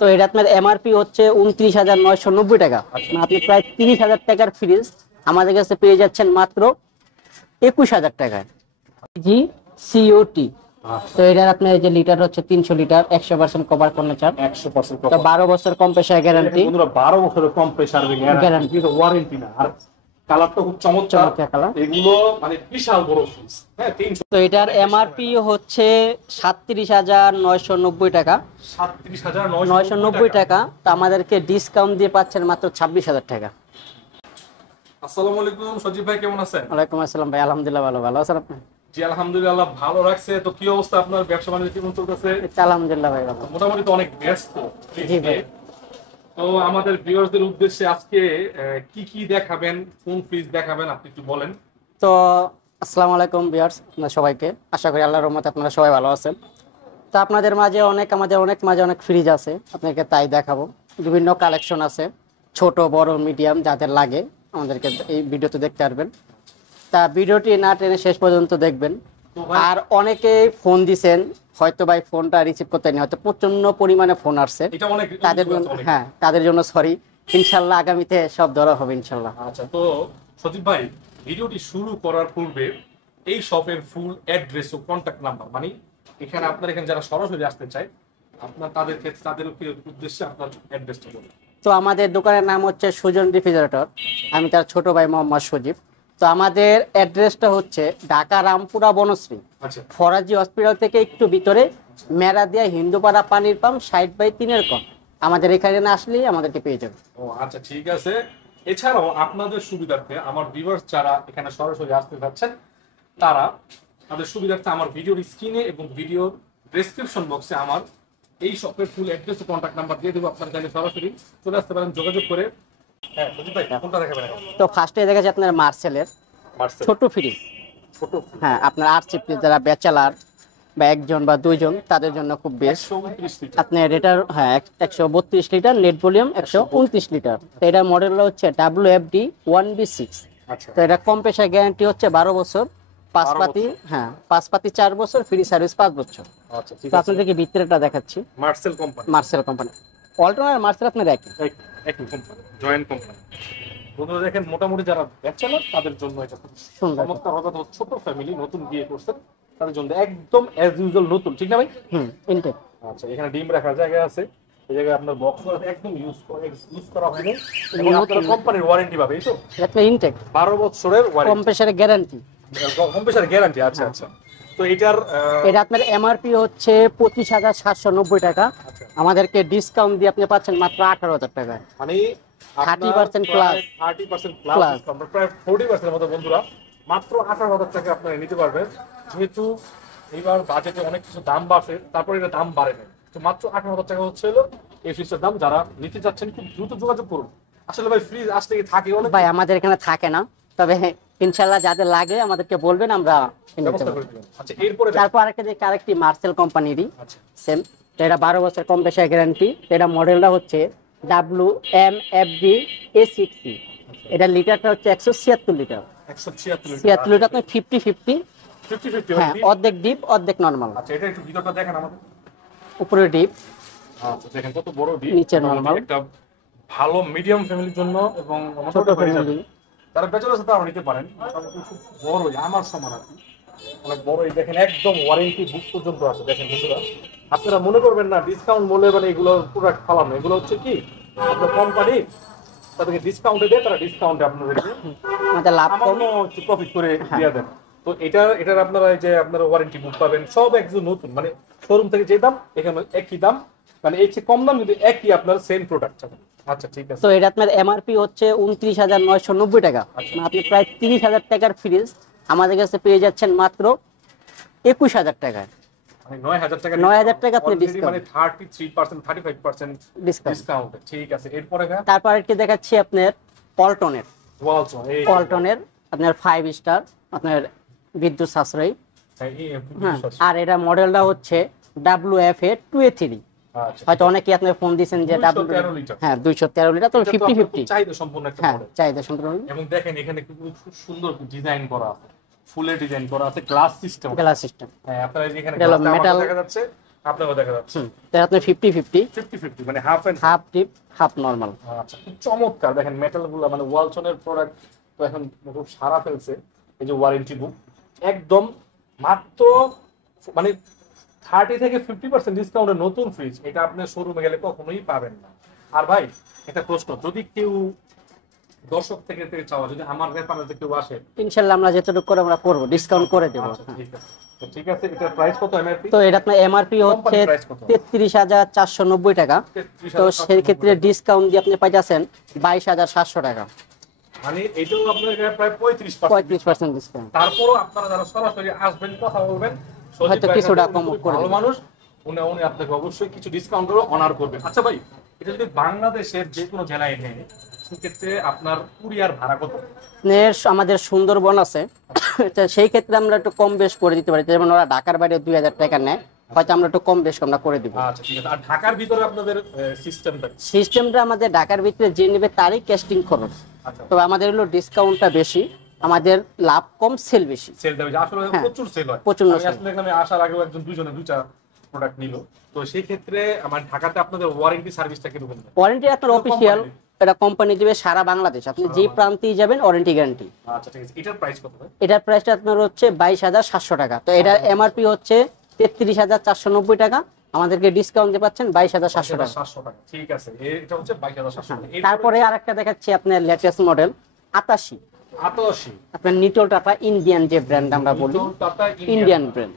তো এটা আপনার এমআরপি হচ্ছে 29,990 টাকা। মানে আপনি প্রায় 30,000 টাকার ফ্রিজ আমাদের কাছে পেয়ে যাচ্ছেন মাত্র 21,000 টাকায়। জি সিওটি। তো এটার আপনার যে লিটার হচ্ছে 300 লিটার, 100% কভার ফার্নিচার, 100% তো 12 বছর কম্প্রেসার গ্যারান্টি। বন্ধুরা 12 বছরের কম্প্রেসার গ্যারান্টি, ওয়ারেন্টি না। আর কালারটা খুব চমৎকার কালার, এগুলো মানে বিশাল বড় ফ্রিজ। হ্যাঁ 300। তো এটার এমআরপি হচ্ছে 37,990 টাকা। 37,990 টাকা। তো আমাদেরকে ডিসকাউন্ট দিয়ে পাচ্ছেন মাত্র 26,000 টাকা। আসসালামু আলাইকুম সজীব ভাই, কেমন আছেন? ওয়ালাইকুম আসসালাম ভাই, আলহামদুলিল্লাহ ভালো। ভালো আছেন আপনি? জি আলহামদুলিল্লাহ ভালো রাখছে। তো কি অবস্থা আপনার ব্যবসা বাণিজ্য কেমন চলতেছে? আলহামদুলিল্লাহ ভাই ভালো। মোটামুটি তো অনেক ব্যস্ত। জি ভাই। তো আমাদের ভিউয়ারদের উদ্দেশ্যে আজকে কি কি দেখাবেন, কোন ফ্রিজ দেখাবেন আপনি একটু বলেন। তো আসসালামু আলাইকুম ভিউয়ার্স, আপনারা সবাইকে, আশা করি আল্লাহর রহমতে আপনারা সবাই ভালো আছেন। তো আপনাদের মাঝে আমাদের অনেক ফ্রিজ আছে, আপনাকে তাই দেখাবো। বিভিন্ন কালেকশন আছে, ছোট বড় মিডিয়াম, যাদের লাগে আমাদেরকে এই ভিডিওতে দেখতে পারবেন। তা ভিডিওটি না টেনে শেষ পর্যন্ত দেখবেন। আর অনেকে ফোন দিছেন, হয়তো ভাই ফোনটা রিসিভ করতে নেই, হয়তো প্রচন্ড পরিমাণে ফোন আসছে, তাদের জন্য তাদের জন্য সরি। ইনশাল্লাহ আগামীতে সব ধরা হবে ইনশাল্লাহ। আচ্ছা, তো সজীব ভাই ভিডিওটি শুরু করার পূর্বে এই শপের ফুল অ্যাড্রেস ও কন্টাক্ট নাম্বার, মানে এখানে আপনার এখানে যারা সরাসরি আসতে চায় আপনার তাদের উদ্দেশ্যে আপনার অ্যাড্রেসটা বলুন। তো আমাদের দোকানের নাম হচ্ছে সুজন রেফ্রিজারেটর, আমি তার ছোট ভাই মোহাম্মদ সজীব। তো আমাদের অ্যাড্রেসটা হচ্ছে ঢাকা রামপুরা বনশ্রী, ফরাজি হসপিটাল থেকে একটু ভিতরে, মেরাদিয়া হিন্দুপাড়া পানির পাম্প 60/3 কম। আমাদের এখানে না আসলেই আমাদেরকে পেয়ে যাবে। ও আচ্ছা, ঠিক আছে। এছাড়াও আপনাদের সুবিধার্থে আমার ভিউয়ার্স যারা এখানে সরাসরি আসতে যাচ্ছেন, তারা তাদের সুবিধার্থে আমার ভিডিওর স্ক্রিনে এবং ভিডিওর ডেসক্রিপশন বক্সে আমার এই শপের ফুল অ্যাড্রেস ও কন্টাক্ট নাম্বার দিয়ে দেবো। আপনারা চাইলে সরাসরি চলে আসতে পারেন যোগাযোগ করে। হ্যাঁ সজীব ভাই, কোনটা দেখাবেন? তো ফার্স্টে দেখা যাচ্ছে আপনার মার্সেলের ছোট ফ্রিজ। হ্যাঁ, আপনার আরসি ফ্রিজ যারা ব্যাচেলার বা একজন বা দুইজন, তাদের জন্য খুব বেস্ট। আপনার এটার 132 লিটার, নেট ভলিউম 129 লিটার। তো এটার মডেলটা হচ্ছে WFD 1B6। তো এটা কম্প্রেসার গ্যারান্টি হচ্ছে 12 বছর, পাঁচপাতি 4 বছর, ফ্রি সার্ভিস 5 বছর। আচ্ছা, ঠিক আছে। আছে। আপনাদেরকে ভিতরেটা দেখাচ্ছি। মার্সেল কোম্পানি ওয়ালটন আর মার্সেল আপনার একই কোম্পানি, জয়েন্ট কোম্পানি। বন্ধুরা দেখেন, মোটামুটি যারা ব্যাচেলর তাদের জন্য এটা খুব চমৎকার হবে। ছোট ফ্যামিলি, নতুন বিয়ে করছেন তাদের জন্য একদম অ্যাজ ইউজুয়াল নতুন, ঠিক না ভাই? ইনটেক। আচ্ছা, এখানে ডিম রাখার জায়গা আছে, এই জায়গায় আপনার বক্স একদম ইউজ করা হয়নি এবং আপনারা কোম্পানির ওয়ারেন্টি পাবে। এই তো এটা ইনটেক 12 বছরের ওয়ারেন্টি, কম্প্রেসারের গ্যারান্টি। Compressor guarantee. আচ্ছা আচ্ছা। তো এটা আপনার এমআরপি হচ্ছে 25,790 টাকা। আমাদেরকে ডিসকাউন্ট দিয়ে আপনি পাচ্ছেন মাত্র 18,000 টাকায়, মানে 30% প্লাস। 30% প্লাস, প্রায় 40% মতো। বন্ধুরা মাত্র 18,000 টাকা আপনারা নিতে পারবেন। যেহেতু এইবার বাজেটে অনেক কিছু দাম বাড়ছে, তারপরে এটা দাম বাড়ে নাই, তো মাত্র 18,000 টাকা হচ্ছে হলো এই ফ্রিজের দাম। যারা নিতে চাচ্ছেন খুব দ্রুত যোগাযোগ করুন। আসলে ভাই ফ্রিজ আসতে কি থাকে অনেক? ভাই আমাদের এখানে থাকে না, তবে ইনশাআল্লাহ যাদের লাগে আমাদেরকে বলবেন, আমরা ব্যবস্থা করে দেব। আচ্ছা, এরপরে তারপর আরেকটি মার্সেল কোম্পানিরই সেম, এটা 12 বছর কম্প্রেসার গ্যারান্টি। এটা মডেলটা হচ্ছে WMFB A6C। এটা লিটারটা হচ্ছে 176 লিটার। 176 লিটার আপনি 50-50। হ্যাঁ, অর্ধেক ডিপ অর্ধেক নরমাল। আচ্ছা, এটা একটু ভিতরটা দেখেন আমাদের। উপরে ডিপ, আচ্ছা দেখেন কত বড় ডিপ, নিচে নরমাল। একটা ভালো মিডিয়াম ফ্যামিলির জন্য এবং ছোট ফ্যামিলি তারা ব্যাচেলর আছে তারা নিতে পারেন। খুব বড়, আমার সমান আর কি, অনেক বড়। এই দেখেন একদম ওয়ারেন্টি বুক পর্যন্ত আছে। দেখেন বন্ধুরা, আপনারা মনে করবেন না ডিসকাউন্ট মূল্যে মানে এগুলো প্রোডাক্ট ফালানো। এগুলো হচ্ছে কি আপনার কোম্পানি তাদেরকে ডিসকাউন্টে দেয়, তারা ডিসকাউন্টে আপনাদেরকে লাভ কম একটু প্রফিট করে দিয়ে দেন। তো এটার আপনারা এই যে আপনারা ওয়ারেন্টি বুক পাবেন সব একদম নতুন, মানে শোরুম থেকে যে দাম এখানে একই দাম, মানে এর চেয়ে কম দাম কিন্তু একই আপনার সেম প্রোডাক্ট। আচ্ছা ঠিক আছে। তো এটা আপনার এমআরপি হচ্ছে 29,990 টাকা। মানে আপনি প্রায় 30,000 টাকার ফ্রিজ আমাদের কাছে পেয়ে যাচ্ছেন মাত্র 21,000 টাকায়। মানে 9,000 টাকা, 9,000 টাকা আপনি ডিসকাউন্ট, মানে 33% 35% ডিসকাউন্ট। ঠিক আছে, এরপরে তারপর একটু দেখাচ্ছি আপনার ওয়ালটনের আপনার 5 স্টার, আপনার বিদ্যুৎ সাশ্রয়ী। আর এটা মডেলটা হচ্ছে WFA 2A3। হয়তো অনেকেই আপনি ফোন দিয়েছেন যে 213 লিটার, তো 50-50 চাহিদা সম্পূর্ণ একটা মডেল। চাহিদা সম্পূর্ণ। এবং দেখেন এখানে খুব সুন্দর ডিজাইন করা আছে, ফুলের ডিজাইন করা আছে, গ্লাস সিস্টেম। Glass system. হ্যাঁ, আপনারা এখানে মেটাল দেখা যাচ্ছে, আপনাকে দেখা যাচ্ছে তাই আপনি 50-50 50-50 মানে half and half deep half normal. আচ্ছা, খুব চমৎকার। দেখেন মেটাল গুলো মানে ওয়ালটনের প্রোডাক্ট তো এখন খুব সারা ফেলছে। এই যে ওয়ারেন্টি বুক একদম মাত্র মানে 30 থেকে 50% ডিসকাউন্টের নতুন ফ্রিজ, এটা আপনি শোরুমে গেলে কখনোই পাবেন না। আর ভাই একটা প্রশ্ন, যদি কেউ দর্শক থেকে চাওয়া, যদি আমার রেফারেন্সে কেউ আসে, ইনশাআল্লাহ আমরা যতটুকু করে আমরা করব, ডিসকাউন্ট করে দেব। আচ্ছা, ঠিক আছে। তো ঠিক আছে, এটার প্রাইস কত এমআরপি? তো এটা আপনার এমআরপি হচ্ছে 33,490 টাকা। তো সেই ক্ষেত্রে ডিসকাউন্ট দিয়ে আপনি পাইতেছেন 22,700 টাকা। মানে এটাও আপনার প্রায় 35% ডিসকাউন্ট। তারপরও আপনারা যারা সরাসরি আসবেন, কথা বলবেন, হয়তো কিছুটা কম করে ভালো মানুষ, উনি আপনাকে অবশ্যই কিছু ডিসকাউন্ট করে অনার করবেন। আচ্ছা ভাই, এটা যদি বাংলাদেশের যে কোনো জেলায় নেয় সেক্ষেত্রে আপনার কুরিয়ার ভাড়া কত? আমাদের সুন্দরবন আছে, সেই ক্ষেত্রে আমরা একটু কম বেশ করে দিতে পারি। যেমন ওরা ঢাকার বাইরে 2000 টাকা নেয়, হয়তো আমরা একটু কম বেশ আমরা করে দিব। আচ্ছা, ঠিক আছে। আর ঢাকার ভিতরে আপনাদের সিস্টেমটা আমাদের ঢাকার ভিতরে যে নেবে তারই ক্যাস্টিং খরচ। তবে আমাদের হলো ডিসকাউন্টটা বেশি, আমাদের লাভ কম, সেল বেশি। সেলটা বেশি, আসলে প্রচুর সেল হয়। প্রচুর আমি আসলে এখানে আসার আগেও একজন দুইজনে দুইটা প্রোডাক্ট নিল। তো সেই ক্ষেত্রে আমার ঢাকাতে আপনাদের ওয়ারেন্টি সার্ভিসটা কি রকম? ওয়ারেন্টি আপনার অফিশিয়াল, এটা কোম্পানি দিবে সারা বাংলাদেশ, আপনি যে প্রান্তেই যাবেন ওয়ারেন্টি গ্যারান্টি। আচ্ছা, ঠিক আছে। এটার প্রাইস কত ভাই? এটার প্রাইসটা আপনার হচ্ছে 22,700 টাকা। তো এটার এমআরপি হচ্ছে 33,490 টাকা, আমাদেরকে ডিসকাউন্ট দিয়ে পাচ্ছেন 22,700 টাকা। 700 টাকা, ঠিক আছে। এটা হচ্ছে 22,700 টাকা। তারপরে আরেকটা দেখাচ্ছি আপনার লেটেস্ট মডেল 88। আপনার নিটল টাটা ইন্ডিয়ান যে ব্র্যান্ড আমরা বলি, ইন্ডিয়ান ব্র্যান্ড।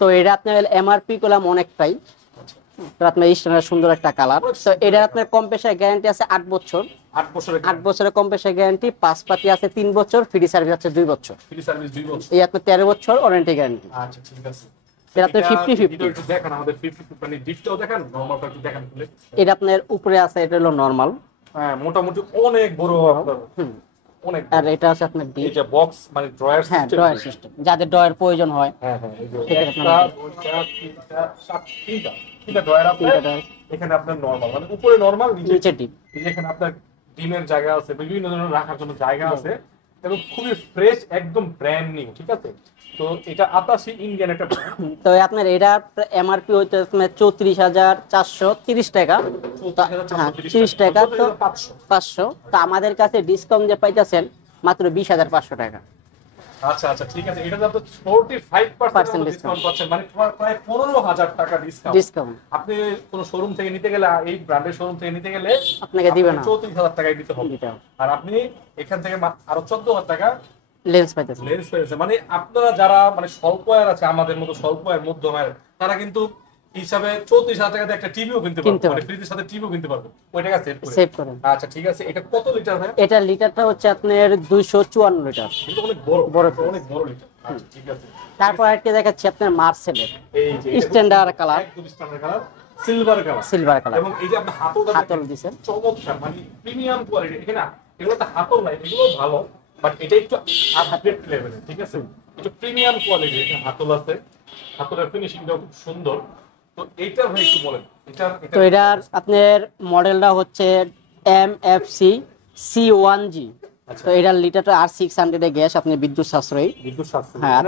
তো এটা আপনার এমআরপি করলাম অনেকটাই। তো আপনার স্ট্যান্ডার্ড সুন্দর একটা কালার। তো এটা আপনার কম্প্রেসার গ্যারান্টি আছে 8 বছর। 8 বছরের কম্প্রেসার গ্যারান্টি, পাঁচ পাতি আছে 3 বছর, ফ্রি সার্ভিস আছে 2 বছর। ফ্রি সার্ভিস 2 বছর। এই আপনার 13 বছর ওয়ারেন্টি গ্যারান্টি। আচ্ছা, ঠিক আছে। এটা আপনার 50-50 একটু দেখান আমাদের 50-50 মানে ডিপটাও দেখান, নরমালটা একটু দেখান খুলে। এটা আপনার উপরে আছে, এটা হলো নরমাল। হ্যাঁ, মোটামুটি অনেক বড় আপনার। অনেক। আর এটা আছে আপনার এই যে বক্স মানে ড্রয়ার সিস্টেম। হ্যাঁ, ড্রয়ার সিস্টেম, যাদের ড্রয়ার প্রয়োজন হয়। হ্যাঁ হ্যাঁ, এই যে একটা, দুইটা, তিনটা, তিনটা ড্রয়ার আছে। এখানে আপনার নরমাল মানে উপরে নরমাল, নিচে ডিপ। এই যে এখানে আপনার ডিমের জায়গা আছে, বিভিন্ন ধরনের রাখার জন্য জায়গা আছে, এবং খুবই ফ্রেশ, একদম ব্র্যান্ড নিউ। ঠিক আছে। তো এটা 88 ইন্ডিয়ান একটা। তো আপনার এটা এমআরপি হইতে আপনার 34,430 টাকা। 30 টাকা তো 500। তো আমাদের কাছে ডিসকাউন্ট যে পাইতেছেন মাত্র 20,500 টাকা। আচ্ছা আচ্ছা, ঠিক আছে। এটা তো 45% ডিসকাউন্ট পাচ্ছেন, মানে প্রায় 15,000 টাকা ডিসকাউন্ট। আপনি কোন শোরুম থেকে নিতে গেলে, এই ব্র্যান্ডের শোরুম থেকে নিতে গেলে আপনাকে দিবে না, 34,000 টাকায় দিতে হবে। আর আপনি এখান থেকে আরো 14,000 টাকা লেন্স পাইতেছেন। মানে আপনারা যারা মানে স্বল্প আয়ের আছে, আমাদের মতো স্বল্প আয়ের, মধ্যম আয়ের, তারা কিন্তু হিসাবে 34,000 টাকাতে একটা টিভিও কিনতে পারবে, মানে ফ্রিজের সাথে টিভিও কিনতে পারবে। ওই টাকা সেভ করে। আচ্ছা, ঠিক আছে। এটা কত লিটার ভাই? এটা লিটারটা হচ্ছে আপনার 254 লিটার। এটা অনেক বড়, অনেক বড় লিটার। আচ্ছা, ঠিক আছে। তারপর আরেকটা দেখাচ্ছি আপনার মার্সেলের, এই যে স্ট্যান্ডার্ড কালার, একদম স্ট্যান্ডার্ড কালার, সিলভার কালার। এবং এই যে আপনি হাতল দিবেন, চমৎকার, মানে প্রিমিয়াম কোয়ালিটি। এখানে এগুলো তো হাতল নাই, এগুলো ভালো, বাট এটা একটু আপডেট লেভেলের। ঠিক আছে, একটু প্রিমিয়াম কোয়ালিটি। এটা হাতল আছে, হাতলের ফিনিশিংটাও খুব সুন্দর। তো এইটার ভাই একটু বলেন। তো এটার আপনার মডেলটা হচ্ছে MFC C1G। তো এটার লিটারটা R600 এ গ্যাস, আপনি বিদ্যুৎ সাশ্রয়ী। হ্যাঁ,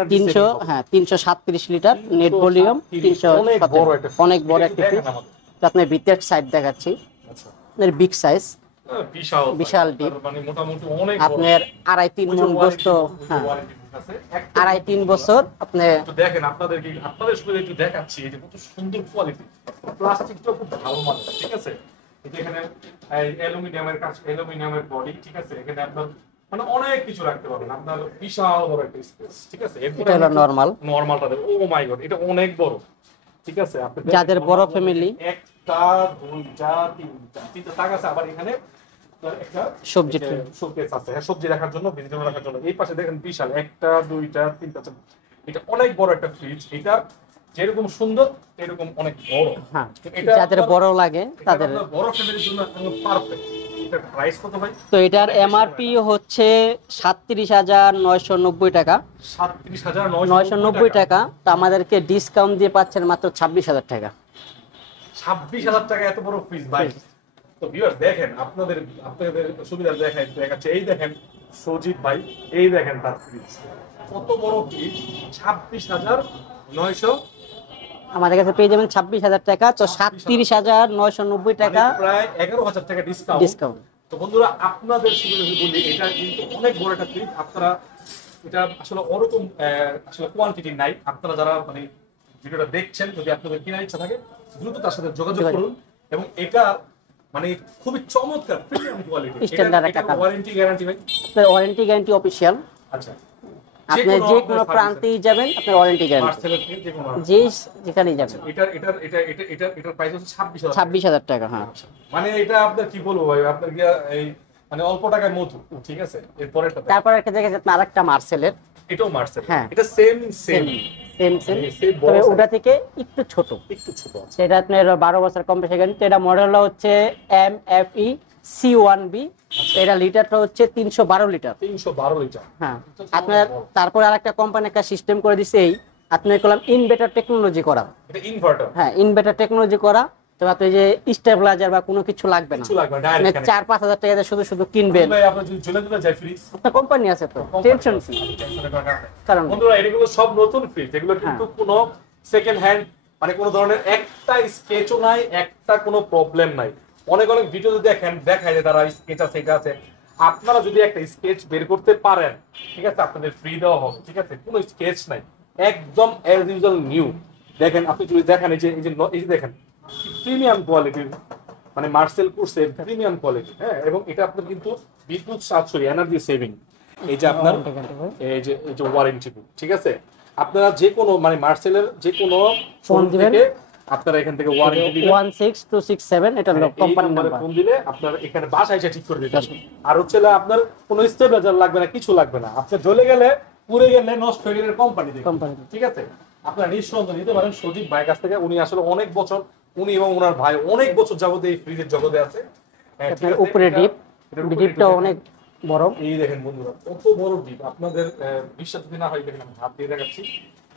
337 লিটার নেট ভলিউম, 317, অনেক বড় একটা ফ্রিজ। তো আপনার ভিতরের সাইড দেখাচ্ছি, আপনার বিগ সাইজ, বিশাল ডিপ, মানে মোটামুটি অনেক বড়। আপনার 2.5-3 মণ গোস্ত। হ্যাঁ, 2.5-3 বছর। আপনি দেখেন, আপনাদের সুবিধা একটু দেখাচ্ছি। এই যে কত সুন্দর কোয়ালিটি, প্লাস্টিকটাও খুব ভালো মানের। ঠিক আছে, এই যে এখানে অ্যালুমিনিয়ামের কাজ, অ্যালুমিনিয়ামের বডি। ঠিক আছে, এখানে আপনার মানে অনেক কিছু রাখতে পারবেন, আপনার বিশাল বড় একটা স্পেস। ঠিক আছে, এটা হলো নরমালটা দেখো, ও মাই গড, এটা অনেক বড়। ঠিক আছে, আপনি যাদের বড় ফ্যামিলি, একটা, দুইটা, তিনটা তাক আছে। আবার এখানে একটা সবজি শোকেস আছে, হ্যাঁ, সবজি রাখার জন্য, ভেজিটেবল রাখার জন্য। এই পাশে দেখেন বিশাল, একটা, দুইটা, তিনটা, এটা অনেক বড় একটা ফ্রিজ। এটা যেরকম সুন্দর এরকম অনেক বড়। হ্যাঁ, যাদের বড় লাগে তাদের, বড় ফ্যামিলির জন্য একদম পারফেক্ট। এটার প্রাইস কত ভাই? তো এটার এমআরপি হচ্ছে 37,990 টাকা। 37,990 টাকা। তো আমাদেরকে ডিসকাউন্ট দিয়ে পাচ্ছেন মাত্র 26,000 টাকা। 26,000 টাকা এত বড় ফ্রিজ ভাই। তো ভিউয়ার্স দেখেন, আপনাদের সুবিধা দেখাচ্ছে। এই দেখেন সজিব ভাই, এই দেখেন তার ফ্রিজ, কত বড় ফ্রিজ, 26,990 আমাদের কাছে পেয়ে যাবেন 26,000 টাকা, তো 37,990 টাকা, প্রায় 11,000 টাকা ডিসকাউন্ট। তো বন্ধুরা আপনাদের সুবিধা বলি, এটা কিন্তু অনেক বড় একটা ফ্রিজ। আপনারা এটা আসলে ওরকম আসলে কোয়ান্টিটি নাই। আপনারা যারা মানে ভিডিওটা দেখছেন, যদি আপনাদের কেনার ইচ্ছা থাকে দ্রুত তার সাথে যোগাযোগ করুন। এবং এটা মানে খুবই চমৎকার প্রিমিয়াম কোয়ালিটি। এটা ওয়ারেন্টি গ্যারান্টি ভাই? Warranty guarantee official. আচ্ছা, আপনি যে কোনো প্রান্তেই যাবেন আপনার ওয়ারেন্টি গ্যারান্টি, যে যেখানেই যাবেন। এটার প্রাইস হচ্ছে 26,000 টাকা। হ্যাঁ, মানে এটা আপনার কি বলবো ভাই, আপনার কি এই মানে অল্প টাকায় মধু, ঠিক আছে। তারপর একটা দেখেন আপনি আরেকটা মার্সেলের, এটাও মার্সেল। হ্যাঁ, এটা সেম তবে ওটা থেকে একটু ছোট আছে। এটা আপনার 12 বছর কম্প্রেসার গ্যারান্টি। এটা মডেলটা হচ্ছে MFE C1B। এটা লিটারটা হচ্ছে 312 লিটার। হ্যাঁ, আপনার তারপর আরেকটা কোম্পানি একটা সিস্টেম করে দিছে, এই আপনার কলম ইনভার্টার টেকনোলজি করা। এটা ইনভার্টার? হ্যাঁ, ইনভার্টার টেকনোলজি করা। তো আপনি যে স্টেবিলাইজার বা কোনো কিছু লাগবে না, 4-5 হাজার টাকা শুধু শুধু কিনবেন। ভাই আপনার যদি চলে যায় ফ্রিজ, একটা কোম্পানি আছে তো, টেনশন ফ্রি। কারণ বন্ধুরা এগুলো সব নতুন ফ্রিজ, এগুলো কিন্তু কোনো সেকেন্ড হ্যান্ড মানে কোনো ধরনের একটা স্কেচও নাই, একটা কোনো প্রবলেম নাই। অনেক ভিডিও দেখেন, দেখায় যে তারা স্কেচ আছে, এটা আছে। আপনারা যদি একটা স্কেচ বের করতে পারেন, ঠিক আছে, আপনাদের ফ্রি দেওয়া হবে, ঠিক আছে। কোনো স্কেচ নাই, একদম অ্যাজ ইউজুয়াল নিউ। দেখেন, আপনি যদি দেখেন এই যে দেখেন প্রিমিয়াম কোয়ালিটির মানে মার্সেল করছে প্রিমিয়াম কোয়ালিটি। হ্যাঁ, এবং এটা আপনার কিন্তু বিদ্যুৎ সাশ্রয়ী, এনার্জি সেভিং। এই যে আপনার এই যে ওয়ারেন্টি, ঠিক আছে। আপনারা যে কোনো মানে মার্সেলের যে কোনো ফোন থেকে আপনারা এখান থেকে ওয়ারেন্টি দিবেন 16267। এটা হলো কোম্পানি নাম্বার। ফোন দিলে আপনারা এখানে বাসায় এসে ঠিক করে দিতে পারবেন। আর হচ্ছে আপনার কোনো স্টেবিলাইজার লাগবে না, কিছু লাগবে না। আপনি জ্বলে গেলে, পুড়ে গেলে, নষ্ট হয়ে গেলে কোম্পানি, ঠিক আছে। আপনারা নিঃসন্দেহে নিতে পারেন সজীব ভাইয়ের কাছ থেকে। উনি আসলে অনেক বছর, উনি এবং ওনার ভাই অনেক বছর যাবত এই ফ্রিজের জগতে আছে। উপরে ডিপটা অনেক বড়। এই দেখেন বন্ধুরা কত বড় ডিপ, আপনাদের বিশ্বাস যদি না হয় দেখেন আমি হাত দিয়ে দেখাচ্ছি।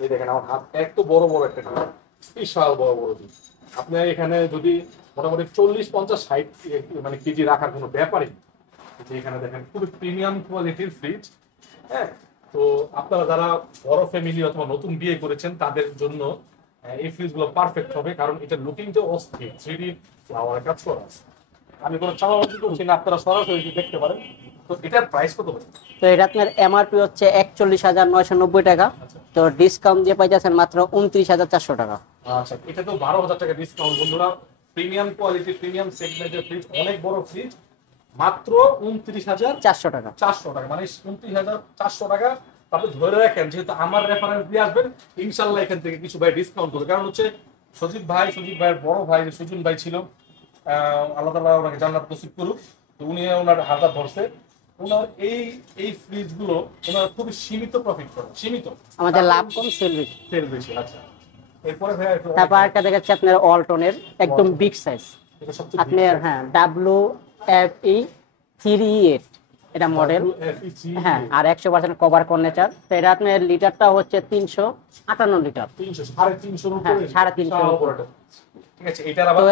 এই দেখেন আমার হাত, এত বড় একটা ডিপ, বিশাল বড় ডিপ। আপনি এখানে যদি মোটামুটি 40-50-60 মানে কেজি রাখার কোনো ব্যাপারই। এখানে দেখেন খুবই প্রিমিয়াম কোয়ালিটির ফ্রিজ। হ্যাঁ, তো আপনারা যারা বড় ফ্যামিলি অথবা নতুন বিয়ে করেছেন তাদের জন্য এই ফ্রিজগুলো পারফেক্ট হবে, কারণ এটা লুকিংটা অস্থির, 3D ফ্লাওয়ারের কাজ করা আছে। আমি কোনো চালাবাজি করছি না, আপনারা সরাসরি দেখতে পারেন। তো এটার প্রাইস কত? তো এটা আপনার এমআরপি হচ্ছে 41,990 টাকা। তো ডিসকাউন্ট দিয়ে পাইতেছেন মাত্র 29,400 টাকা। আচ্ছা, এটা তো 12,000 টাকা ডিসকাউন্ট। বন্ধুরা প্রিমিয়াম কোয়ালিটি, প্রিমিয়াম সেগমেন্টের ফ্রিজ, অনেক বড় ফ্রিজ, মাত্র 29,400 টাকা। 400 টাকা মানে 29,400 টাকা। আপনি ধরে রাখেন, যেহেতু আমার রেফারেন্স দিয়ে আসবেন, ইনশাল্লাহ এখান থেকে কিছু ভাই ডিসকাউন্ট করবে। কারণ হচ্ছে সজীব ভাইয়ের বড় ভাই যে সুজন ভাই ছিল, আল্লাহ তাআলা ওনাকে জান্নাত নসিব করুক। তো উনি ওনার হাতটা ধরছে, ওনার এই ফ্রিজগুলো ওনার খুবই সীমিত প্রফিট করে, সীমিত। আমাদের লাভ কম, সেল বেশি। আচ্ছা, এরপরে ভাই তারপর একটা দেখাচ্ছি আপনার ওয়ালটনের একদম বিগ সাইজ। আপনার হ্যাঁ WFE 3E8 এটা মডেল। হ্যাঁ, আর 100% কভার কর্নেচার। তো এটা আপনার লিটারটা হচ্ছে 358 লিটার। 350 ঠিক আছে। এটার আবার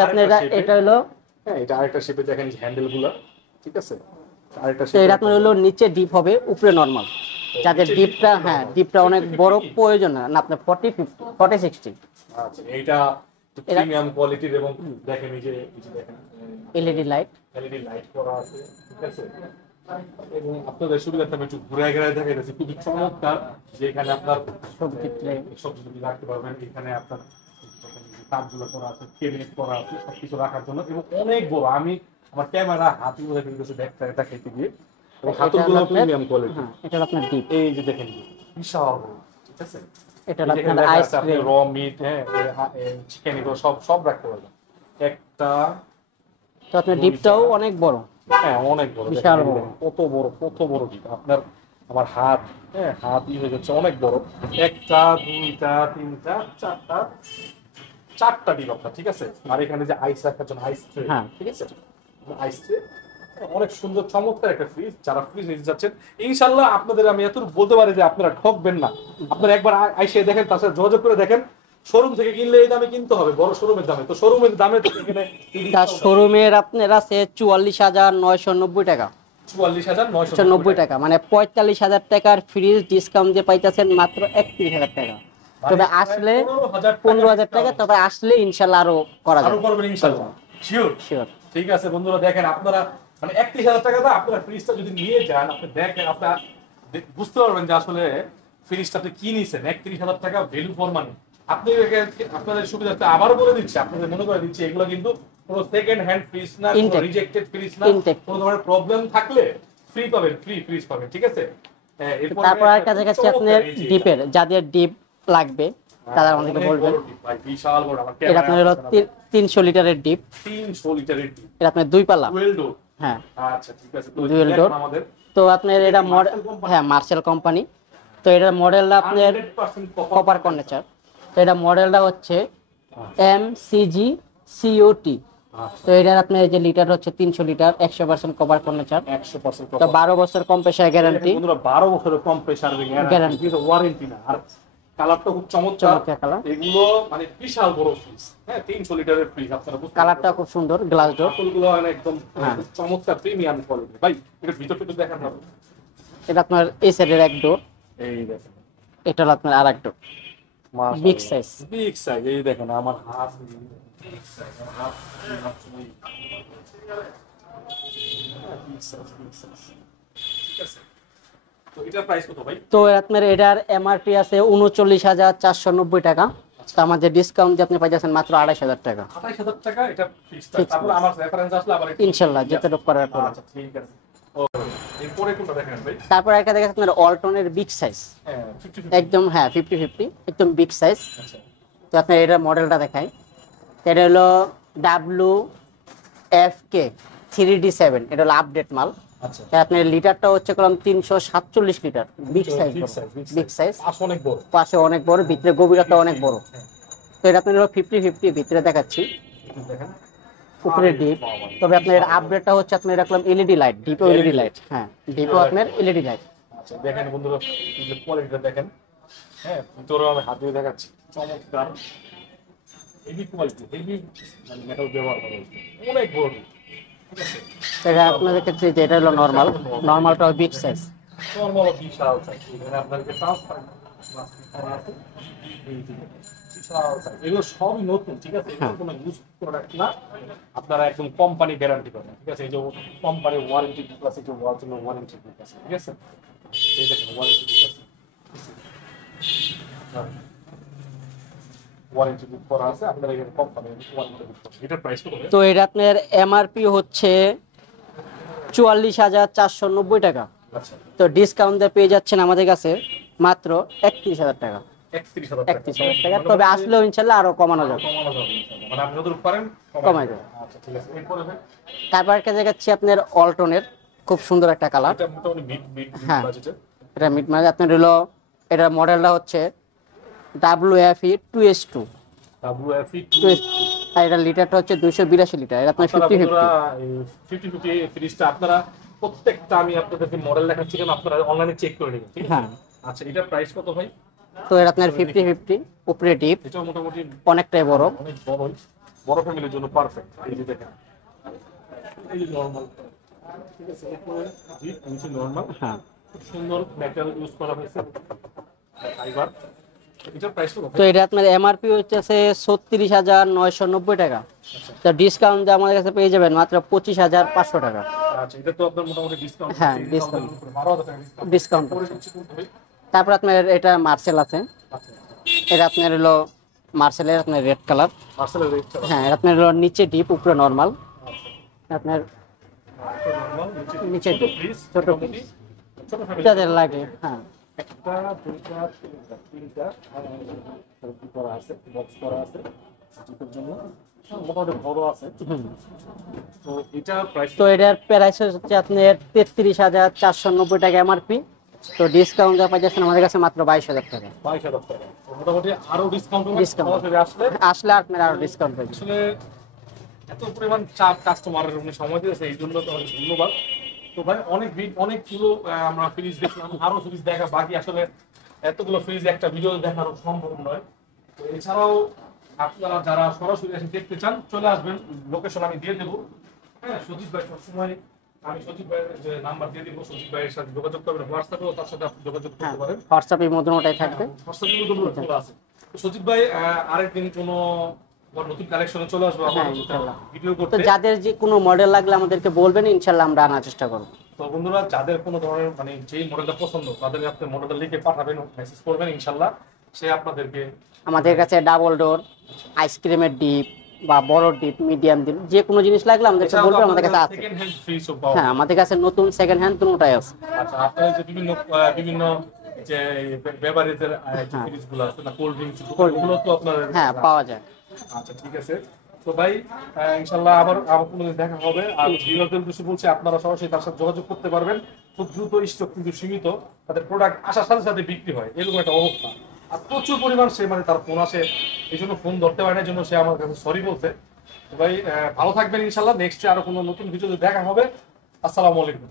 এটা হলো, হ্যাঁ, এটা আরেকটা শেপে দেখেন হ্যান্ডেলগুলো, ঠিক আছে। আরেকটা শেপ, এটা আপনার হলো নিচে ডিপ হবে, উপরে নরমাল। যাদের ডিপটা, হ্যাঁ, ডিপটা অনেক বড় প্রয়োজন না, আপনার 40-60। আচ্ছা, এইটা প্রিমিয়াম কোয়ালিটির। এবং দেখেন এই যে দেখেন এলইডি লাইট করা আছে, ঠিক আছে। এবং আপনাদের সুবিধার্থে আমি একটু ঘুরে দেখাইতেছি, খুবই চমৎকার। যে এখানে আপনার সবজি রাখতে পারবেন, এখানে আপনার কাপগুলো করা আছে, ক্যাবিনেট করা আছে, সবকিছু রাখার জন্য। এবং অনেক বড়, আমি আমার ক্যামেরা হাতি উঠে কিন্তু দেখাইতে গিয়ে, এবং হাতলগুলো প্রিমিয়াম কোয়ালিটি। এটা আপনার ডিপ, এই যে দেখেন বিশাল বড়, ঠিক আছে। এটা আপনার আইসক্রিম, র মিট, হ্যাঁ, চিকেন, এগুলো সব রাখতে পারবেন একটা। তো আপনার ডিপটাও অনেক বড়, হ্যাঁ, অনেক বড়, বিশাল বড়। কত বড় ডিপ, আপনার আমার হাত, হ্যাঁ, হাত হয়ে যাচ্ছে, অনেক বড়। একটা, দুইটা, তিনটা, চারটা ডিপ আপনার, ঠিক আছে। আর এখানে যে আইস রাখার জন্য আইস ট্রে, ঠিক আছে, আইস ট্রে। অনেক সুন্দর চমৎকার একটা ফ্রিজ। যারা ফ্রিজ নিতে যাচ্ছেন, ইনশাল্লাহ আপনাদের আমি এতটুকু বলতে পারি যে আপনারা ঠকবেন না। আপনারা একবার আইসে দেখেন, তার সাথে যোগাযোগ করে দেখেন। শোরুম থেকে কিনলে এই দামে কিনতে হবে, বড় শোরুমের দামে। তো শোরুমের দামে তো এখানে শোরুমের আপনার আছে 44,990 টাকা। 44,990 টাকা, মানে 45,000 টাকার ফ্রিজ ডিসকাউন্ট দিয়ে পাইতেছেন মাত্র 31,000 টাকা। তবে আসলে 15,000 টাকা, তবে আসলে ইনশাআল্লাহ আরো করা যাবে, আরো করবেন ইনশাআল্লাহ, শিওর শিওর। ঠিক আছে বন্ধুরা, দেখেন আপনারা মানে 31,000 টাকা দাও আপনারা ফ্রিজটা যদি নিয়ে যান, আপনি দেখেন আপনারা বুঝতে পারবেন যে আসলে ফ্রিজটা আপনি কি নিছেন। 31,000 টাকা ভ্যালু ফর মানি। আপনি আপনাদের সুবিধার্থে আবার বলে দিচ্ছি, আপনাদের মনে করে দিচ্ছি, এগুলো কিন্তু কোনো সেকেন্ড হ্যান্ড ফ্রিজ না, কোনো রিজেক্টেড ফ্রিজ না, কোনো ধরনের প্রবলেম থাকলে ফ্রি পাবেন, ফ্রি ফ্রিজ পাবেন, ঠিক আছে। তারপর একটা জায়গা আছে আপনার ডিপের, যাদের ডিপ লাগবে তারা আমাদেরকে বলবেন। ভাই বিশাল বড়, আমার এটা আপনার হলো 300 লিটারের ডিপ, 300 লিটারের ডিপ, এটা আপনার দুই পাল্লা, ডুয়েল ডোর। হ্যাঁ আচ্ছা ঠিক আছে, তো ডুয়েল ডোর। আমাদের তো আপনার এটা মডেল, হ্যাঁ মার্শাল কোম্পানি। তো এটার মডেলটা আপনার 100% কপার কন্ডেন্সার। তো এটা মডেলটা হচ্ছে MCG COT। তো এটার আপনার এই যে লিটার হচ্ছে 300 লিটার, 100% কপার কন্ডেন্সার, 100% তো 12 বছর কম্প্রেসার গ্যারান্টি। বন্ধুরা 12 বছরের কম্প্রেসার গ্যারান্টি, ওয়ারেন্টি না। আর কালারটা খুব চমৎকার কালার, এগুলো মানে বিশাল বড় ফ্রিজ, হ্যাঁ 300 লিটারের ফ্রিজ, আপনারা বুঝতে কালারটা খুব সুন্দর, গ্লাস ডোর, বোতলগুলো মানে একদম চমৎকার প্রিমিয়াম কোয়ালিটি। ভাই এটা ভিতরটা একটু দেখান না। এটা আপনার এই সাইডের এক ডোর, এই দেখেন, এটা হলো আপনার আরেক ডোর, বিগ সাইজ, বিগ সাইজ। এই দেখেন আমার হাত, বিগ সাইজ আমার হাত, বিগ সাইজ, বিগ সাইজ, ঠিক আছে। তো এটার প্রাইস কত ভাই? তো আপনার এটার এমআরপি আছে 39,490 টাকা। তো আমাদের ডিসকাউন্ট দিয়ে আপনি পাই যাচ্ছেন মাত্র 28,000 টাকা। 28,000 টাকা এটা ফিক্সড। তারপর আমার রেফারেন্স আসলে আবার ইনশাআল্লাহ যেটা করার পর। আচ্ছা ঠিক আছে। এরপরে কোনটা দেখেন ভাই? তারপর একটা দেখেন আপনার ওয়ালটনের বিগ সাইজ, হ্যাঁ 50 একদম, হ্যাঁ 50-50 একদম বিগ সাইজ। আচ্ছা তো আপনার এটা মডেলটা দেখাই, এটা হলো WFK 3D7, এটা হলো আপডেট মাল। আচ্ছা আপনার লিটারটা হচ্ছে কলম 347 litre, big size, big size, পাশে অনেক বড়, পাশে অনেক বড়, ভিতরে গভীরতা অনেক বড়। তো এটা আপনার হলো 50-50, ভিতরে দেখাচ্ছি, দেখেন উপরে ডিপ। তবে আপনার এর আপডেটটা হচ্ছে আপনার এরকম LED light, depot LED light, হ্যাঁ ডিপো আপনার এলইডি লাইট। আচ্ছা দেখেন বন্ধুরা কোয়ালিটিটা দেখেন, হ্যাঁ ভিতরে আমি হাত দিয়ে দেখাচ্ছি, চমৎকার হেভি কোয়ালিটি, হেভি মানে মেটাল ব্যবহার করা হয়েছে, অনেক বড়। ঠিক আছে, এটা আপনাদের ক্ষেত্রে যেটা হলো নরমাল, নরমালটাও বিগ সাইজ, নরমাল বিশাল সাইজ। এখানে আপনাদের ট্রান্সপারেন্ট প্লাস্টিক করা আছে, এই যে বিশাল সাইজ। এগুলো সবই নতুন, ঠিক আছে, এগুলো কোনো ইউজ প্রোডাক্ট না, আপনারা একদম কোম্পানি গ্যারান্টি পাবেন। ঠিক আছে, এই যে কোম্পানি ওয়ারেন্টি প্লাস এই যে ওয়ালটন ওয়ারেন্টি আছে, ঠিক আছে, এই দেখেন ওয়ারেন্টি আছে, ওয়ারেন্টি বুক করা আছে, আপনারা এখানে কোম্পানি ওয়ারেন্টি বুক করবেন। এটার প্রাইস কত? তো এটা আপনার এমআরপি হচ্ছে 44,490 টাকা। আচ্ছা তো ডিসকাউন্ট দিয়ে পেয়ে যাচ্ছেন আমাদের কাছে মাত্র 31,000 টাকা, 31,000 টাকা। তবে আসলেও ইনশাআল্লাহ আরো কমানো যাবে, কমানো যাবে ইনশাআল্লাহ, মানে আপনি যতটুকু পারেন কমাই যাবে। আচ্ছা ঠিক আছে, এরপরে ভাই তারপর একটা দেখাচ্ছি আপনার ওয়ালটনের, খুব সুন্দর একটা কালার, এটা মোটামুটি মিড হ্যাঁ বাজেটে। এটা মিড মানে আপনার হলো, এটার মডেলটা হচ্ছে WFE 2S2, WFE 2S2, আর এটা লিটারটা হচ্ছে 282 লিটার। এটা আপনার 50-50 ফ্রিজটা আপনারা প্রত্যেকটা আমি আপনাদেরকে মডেল দেখাচ্ছি, কেন আপনারা অনলাইনে চেক করে নেবেন, ঠিক আছে। হ্যাঁ আচ্ছা এটার প্রাইস কত ভাই? তো এটা আপনার 50-50, উপরে ডিপ, এটা মোটামুটি অনেকটাই বড়, অনেক বড়ই, বড় ফ্যামিলির জন্য পারফেক্ট। এই যে দেখেন, এই যে নরমাল, ঠিক আছে, এরপরে ডিপ, নিচে নরমাল, হ্যাঁ খুব সুন্দর মেটাল ইউজ করা হয়েছে, ফাইবার। এটার প্রাইস কত? তো এটা আপনার এমআরপি হচ্ছে 36,990 টাকা। তো ডিসকাউন্ট দিয়ে আমাদের কাছে পেয়ে যাবেন মাত্র 25,500 টাকা। আচ্ছা এটা তো আপনার মোটামুটি ডিসকাউন্ট, হ্যাঁ ডিসকাউন্ট, 12,000 টাকা ডিসকাউন্ট। তারপর আপনার এটা মার্সেল আছে, আচ্ছা এটা আপনার হলো মার্সেলের আপনার রেড কালার, মার্সেলের রেট হ্যাঁ এটা আপনার হলো নিচে ডিপ, উপরে নরমাল, আপনার নরমাল নিচে ছোট ফ্রিজ, ছোট মোটামুটি ছোট ফ্যামিলি যাদের লাগে, হ্যাঁ একটা দুইটা তিনটা কি করা আছে, বক্স করা আছে জিপের জন্য, মোটামুটি বড় আছে। তো এটা প্রাইস, তো এটার প্রাইস হচ্ছে আপনার 33,490 টাকা এমআরপি। তো ডিসকাউন্ট দেওয়া পাই যাচ্ছেন আমাদের কাছে মাত্র 22,000 টাকা। 22,000 টাকা। তো মোটামুটি আরো ডিসকাউন্ট আসলে আপনার আরো ডিসকাউন্ট পাবেন। আসলে এত পরিমাণ চাপ কাস্টমারের উনি সময় দিয়েছে, এই জন্য তো অনেক ধন্যবাদ। তো ভাই অনেকগুলো আমরা ফ্রিজ দেখলাম, আরো ফ্রিজ দেখা বাকি, আসলে এতগুলো ফ্রিজ একটা ভিডিও দেখানো সম্ভব নয়। তো এছাড়াও আপনারা যারা সরাসরি এসে দেখতে চান চলে আসবেন, লোকেশন আমি দিয়ে দেবো। হ্যাঁ সজিব ভাই সবসময়, আমি সজিব ভাইয়ের যে নাম্বার দিয়ে দিব, সজিব ভাইয়ের সাথে যোগাযোগ করবেন, হোয়াটসঅ্যাপেও তার সাথে আপনি যোগাযোগ করতে পারেন। হোয়াটসঅ্যাপের মধ্যে ওটাই থাকবে, হোয়াটসঅ্যাপের মধ্যে খোলা আছে। সচিব ভাই আরেকদিন কোনো নতুন কালেকশনে চলে আসবো হ্যাঁ, আবার ইনশাআল্লাহ। ভিডিও তো করতে। যাদের যে কোনো মডেল লাগলে আমাদেরকে বলবেন, ইনশাল্লাহ আমরা আনার চেষ্টা করবো। তো বন্ধুরা, যাদের কোনো ধরনের মানে যেই মডেলটা পছন্দ তাদের আপনি মডেলটা লিখে পাঠাবেন, মেসেজ করবেন, ইনশাল্লাহ সে আপনাদেরকে আমাদের কাছে ডাবল ডোর, আইসক্রিমের ডিপ বা বড় ডিপ, মিডিয়াম ডিপ, যে কোনো জিনিস লাগলে আমাদেরকে বলবেন, আমাদের কাছে আছে। সেকেন্ড হ্যান্ড ফ্রিজ পাওয়া হ্যাঁ, যায়। আমাদের কাছে নতুন সেকেন্ড হ্যান্ড দুটোটাই আছে। আচ্ছা, আপনার যে বিভিন্ন বিভিন্ন যে বেভারেজের যে হ্যাঁ, ফ্রিজগুলো আছে না, কোল্ড ড্রিঙ্কস, Cold ওগুলো তো আপনার হ্যাঁ, পাওয়া যায়। আচ্ছা, ঠিক আছে। তো ভাই ইনশাল্লাহ আবার আবার কোনো দেখা হবে। আর ভিউয়ারদের উদ্দেশ্যে বলছি, আপনারা সরাসরি তার সাথে যোগাযোগ করতে পারবেন। খুব দ্রুত, স্টক কিন্তু সীমিত, তাদের প্রোডাক্ট আসার সাথে সাথে বিক্রি হয়, এরকম একটা অবস্থা। আর প্রচুর পরিমাণ সে মানে তার ফোন আসে, এই জন্য ফোন ধরতে পারে না, এই জন্য সে আমার কাছে সরি বলছে। তো ভাই ভালো থাকবেন, ইনশাল্লাহ নেক্সটে আরো কোনো নতুন ভিডিওতে দেখা হবে। আসসালামু আলাইকুম।